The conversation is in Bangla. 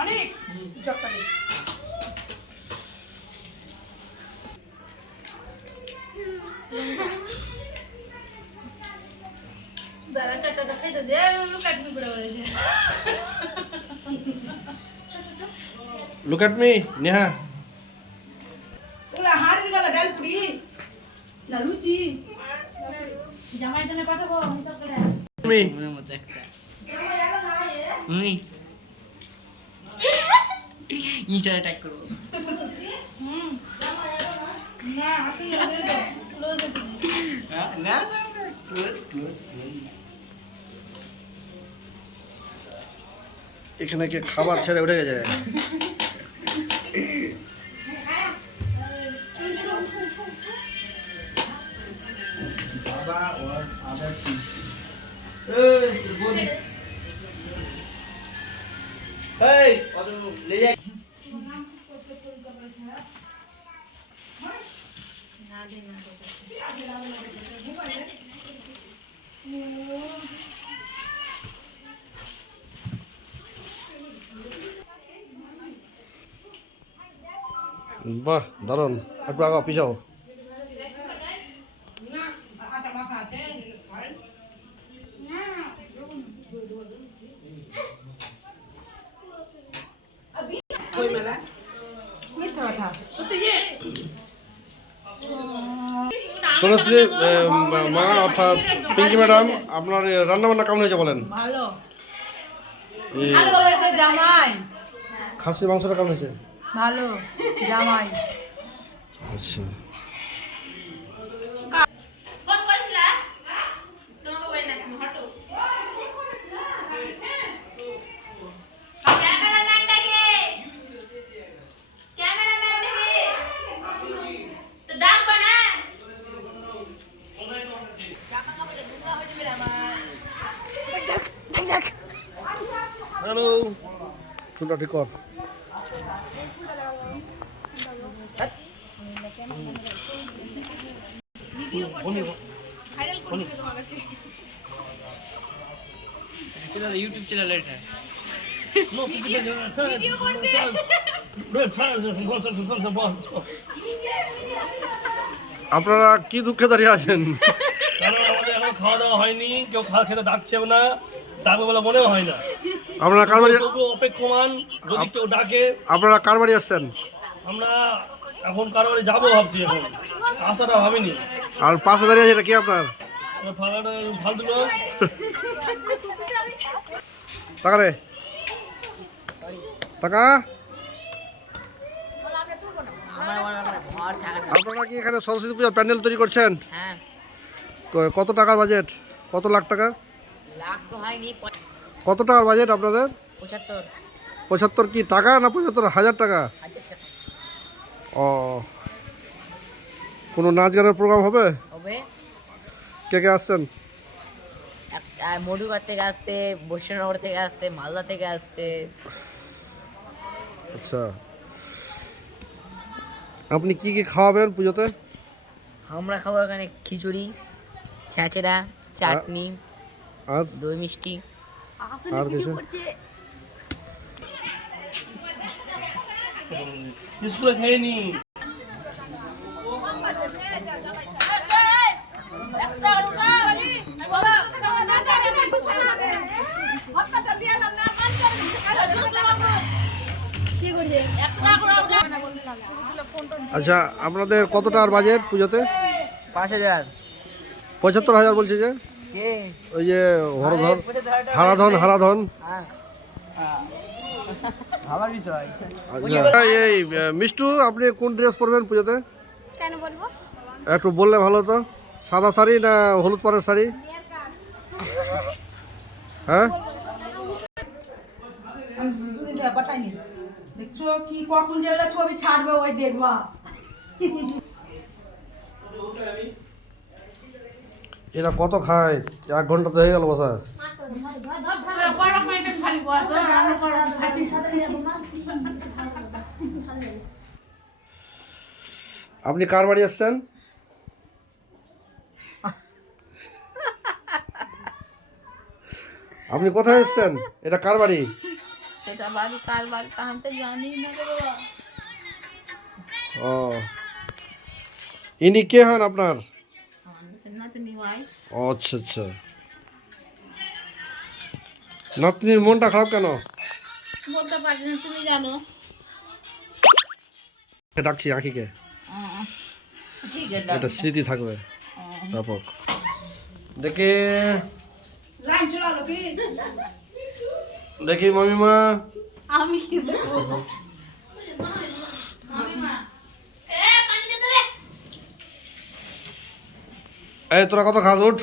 অনেক জকালে বেলা 4টা খেতে দে কাটনি পড়ে বলে Look at me, Neha. OLA হাড়ি গলা ডাল পুরি না লুচি জামাই জন্য পাঠাবো হিসাব করে Me. জামাই এলো না এ ইনস্টা ট্যাগ করব জামাই এলো না না আসুন না ক্লোজ না না ক্লোজ এখানে কি খাবার ছেড়ে উঠে গেছে? বাবা ওর আদার কি এই কত ले जा বাহ দারুন, একটু আগে পিছাও। আটা মাখা আছে কই মেলা মিথ্যা কথা সত্যি যে তুলসী মা অর্থাৎ পিঙ্কি ম্যাডাম, আপনার রান্না বান্না কেমন হয়েছে বলেন? ভালো এই ভালো হয়েছে জামাই খাসির মাংসটা কেমন হয়েছে? ভালো জামাই আচ্ছা, ফোন করিসলা তোমাকে বই না তুমি হটো ক্যামেরাম্যানটাকে তো ডাকবা না হ্যালো, চুলটা ঠিক কর। चैनल YouTube चैनल है আপনারা কি দুঃখে দাঁড়িয়ে আছেন? কারণ আমাদের এখন খাওয়া দাওয়া হয়নি, কেউ খাওয়া খেতে ডাকছেও না, ডাকবে বলে মনেও হয় না। আপনারা কার বাড়ি, তবুও অপেক্ষমান, যদি কেউ ডাকে। আপনারা কার বাড়ি আসছেন? আমরা এখন কারো বাড়ি যাবো ভাবছি, এখন আসাটা ভাবিনি। আর পাশে দাঁড়িয়ে আছে এটা কি আপনার? ফাঁকাটা ফালতু লোক। টাকা রে, টাকা। আপনারা কি এখানে সরস্বতী পূজার প্যান্ডেল তৈরি করছেন? হ্যাঁ কত টাকার বাজেট? কত লাখ টাকা? লাখ তো হয়নি কত টাকার বাজেট আপনাদের? 75 75 কি টাকা না 75,000 টাকা? ও, কোনো নাচ গানের প্রোগ্রাম হবে? হবে কে কে আসছেন? মধুঘর থেকে আসতে, বৈষ্ণবনগর থেকে আসতে, মালদা থেকে আসতে। আচ্ছা, আপনি কি কি খাওয়াবেন পুজোতে? আমরা খাবো এখানে খিচুড়ি, ছেঁচড়া, চাটনি, আর দই মিষ্টি। আর কিছু? স্কুলে খেয়ে নি। আচ্ছা, আপনাদের কত টাকার বাজেট পুজোতে? 5000 75,000 বলছে যে, কে ওই যে হরধন হারাধন। আমার বিষয় আচ্ছা, এই মিষ্টু, আপনি কোন ড্রেস পরবেন পুজোতে? কেন বলবো একটু বললে ভালো তো। সাদা শাড়ি না হলুদ পাড়ের শাড়ি? হ্যাঁ, আমি দুদিন ধরে পাঠাইনি দেখছো কি কখন যেগুলা ছবি ছাড়বে ওই দেখবা এরা কত খায়? 1 ঘন্টা তো হয়ে গেল বসা। আপনি কার বাড়ি আসছেন? আপনি কোথায় এসছেন? এটা কার বাড়ি? সেটা বাড়ি কার বাড়ি তা আমি তো জানি না রে বাবা। ও ইনি কে হন আপনার? আমাদের নাতনি হয়। ও আচ্ছা আচ্ছা। নাতনির মনটা খারাপ কেন? বলতে পারছি না, তুমি জানো। ডাকছি আঁকিকে, ঠিক এটা আছে। স্মৃতি থাকবে। ব্যাপক দেখি লাইন চলালো কি? দেখি মামিমা। আমি কি বলবো? এই তোরা কত খাস? উঠ।